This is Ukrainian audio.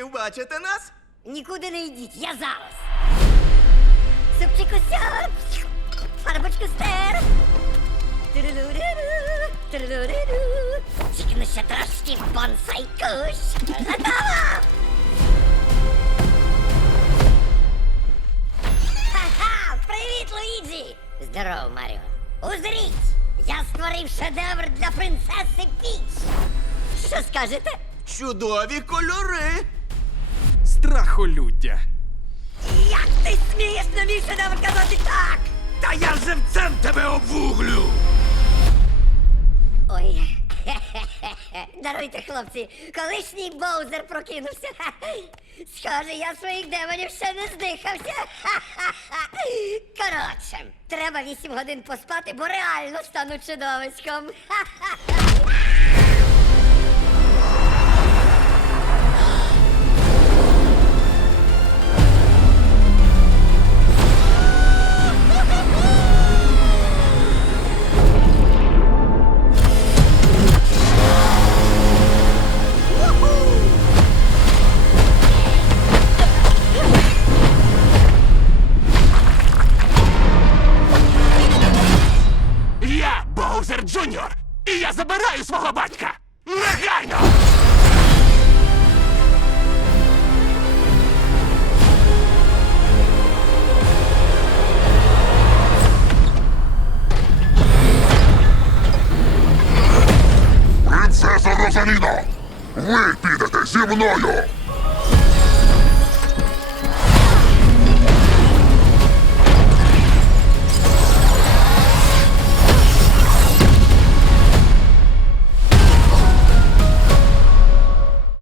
побачити нас? Нікуди не йдіть, я зараз. Супчику сяр, фарбочку стер. Тирилуриру, тирилуриру. Ще трошки бонсай куш. Готово! Ха-ха! Привіт, Луїджі! Здорово, Маріо. Узріть! Я створив шедевр для принцеси Піч. Що скажете? Чудові кольори. Страхолюддя. Як ти смієш на мій шедевр казати так? Та я живцем тебе обвуглю! Ой. Даруйте, хлопці, колишній Боузер прокинувся. Схоже, я своїх демонів ще не здихався. Коротше, треба вісім годин поспати, бо реально стану чудовиськом. Джуніор! І я забираю свого батька! Негайно! Принцеса Розаліно! Ви підете зі мною!